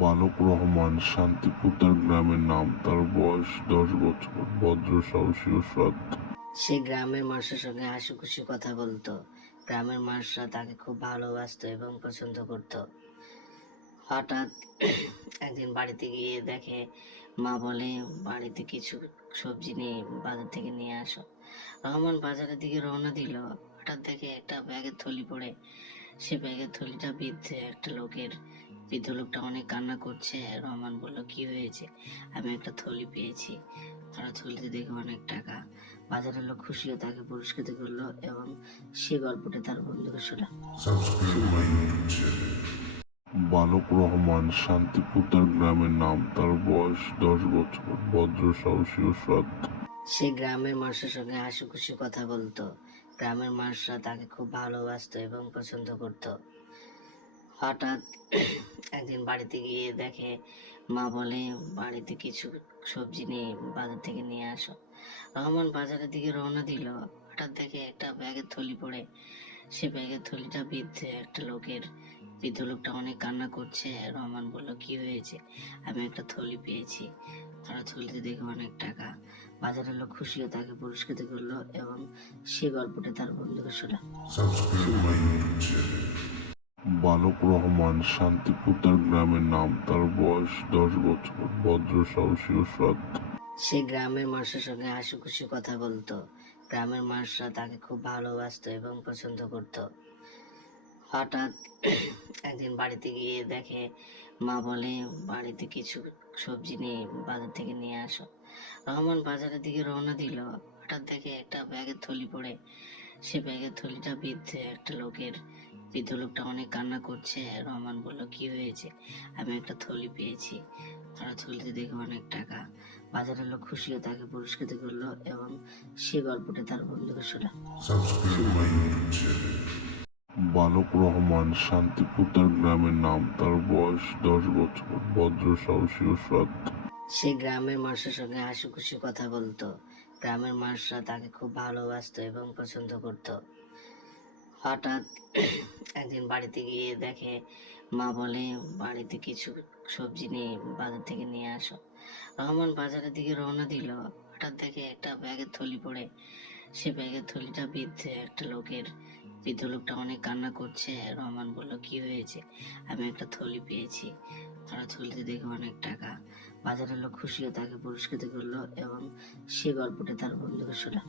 বালক রহমান শান্তিপুর তার গ্রামের নাম। তার বয়স 10 বছর। ভদ্র, সাহসী ও সৎ। সে গ্রামের মানুষের সঙ্গে হাসিখুশি কথা বলতো। গ্রামের মানুষরা তাকে খুব ভালোবাসতো এবং পছন্দ করত। হঠাৎ একদিন বাড়িতে গিয়ে দেখে, মা বলে, বাড়িতে কিছু সবজি নিয়ে বাজার থেকে নিয়ে আসো। রহমান বাজারের দিকে রওনা দিল। হঠাৎ দেখে একটা ব্যাগের থলি পড়ে। সে ব্যাগের থলিটা বৃদ্ধ লোকটা অনেক কান্না করছে। রহমান বলল, কি হয়েছে? আমি একটা থলি পেয়েছি। তারা থলিতে দেখে অনেক টাকা। বাজারের লোক খুশি হয়ে তাকে পুরস্কৃত করলো এবং সে গল্পটা তার বন্ধুকে শোনায়। বালক রহমান শান্তিপুর তার গ্রামের নাম। তার বয়স 10 বছর। ভদ্র, সাহসী ও সৎ। সে গ্রামের মানুষের সঙ্গে হাসিখুশি কথা বলতো। গ্রামের মানুষরা তাকে খুব ভালোবাসতো এবং পছন্দ করত। হঠাৎ একদিন বাড়িতে গিয়ে দেখে, মা বলে, বাড়িতে কিছু সবজি নিয়ে বাজার থেকে নিয়ে আসো। রহমান বাজারের দিকে রওনা দিল। হঠাৎ দেখে একটা ব্যাগের থলি পড়ে। সে ব্যাগের থলিটা বৃদ্ধ লোকটা অনেক কান্না করছে। রহমান বলল, কি হয়েছে? আমি একটা থলি পেয়েছি। তারা থলিতে দেখে অনেক টাকা। বাজারের লোক খুশি হয়ে তাকে পুরস্কৃত করলো এবং সে গল্পটা তার বন্ধুকে শোনায়। বালক রহমান শান্তিপুর তার গ্রামের নাম। তার বয়স 10 বছর। ভদ্র, সাহসী ও সৎ। সে গ্রামের মানুষের সঙ্গে হাসিখুশি কথা বলতো। গ্রামের মানুষরা তাকে খুব ভালোবাসতো এবং পছন্দ করত। হঠাৎ একদিন বাড়িতে গিয়ে দেখে, মা বলে, বাড়িতে কিছু সবজি নিয়ে বাজার থেকে নিয়ে আসো। রহমান বাজারের দিকে রওনা দিল। হঠাৎ দেখে একটা ব্যাগের থলি পড়ে। সে ব্যাগের থলিটা বৃদ্ধ লোকটা অনেক কান্না করছে। রহমান বলল, কি হয়েছে? আমি একটা থলি পেয়েছি। তারা থলিতে দেখে অনেক টাকা। বাজারের লোক খুশি হয়ে তাকে পুরস্কৃত করলো এবং সে গল্পটা তার বন্ধুকে শোনায়। বালক রহমান শান্তিপুর তার গ্রামের নাম। তার বয়স 10 বছর। ভদ্র, সাহসী ও সৎ। সে গ্রামের মানুষের সঙ্গে হাসিখুশি কথা বলতো। গ্রামের মানুষরা তাকে খুব ভালোবাসতো এবং পছন্দ করত। হঠাৎ একদিন বাড়িতে গিয়ে দেখে, মা বলে, বাড়িতে কিছু সবজি নিয়ে বাজার থেকে নিয়ে আসো। রহমান বাজারের দিকে রওনা দিল। হঠাৎ দেখে একটা ব্যাগের থলি পড়ে। সে ব্যাগের থলিটা বৃদ্ধ লোকটা অনেক কান্না করছে। রহমান বলল, কি হয়েছে? আমি একটা থলি পেয়েছি। তারা থলিতে দেখে অনেক টাকা। বাজারের লোক খুশি হয়ে তাকে পুরস্কৃত করলো এবং সে গল্পটা তার বন্ধুকে শোনায়।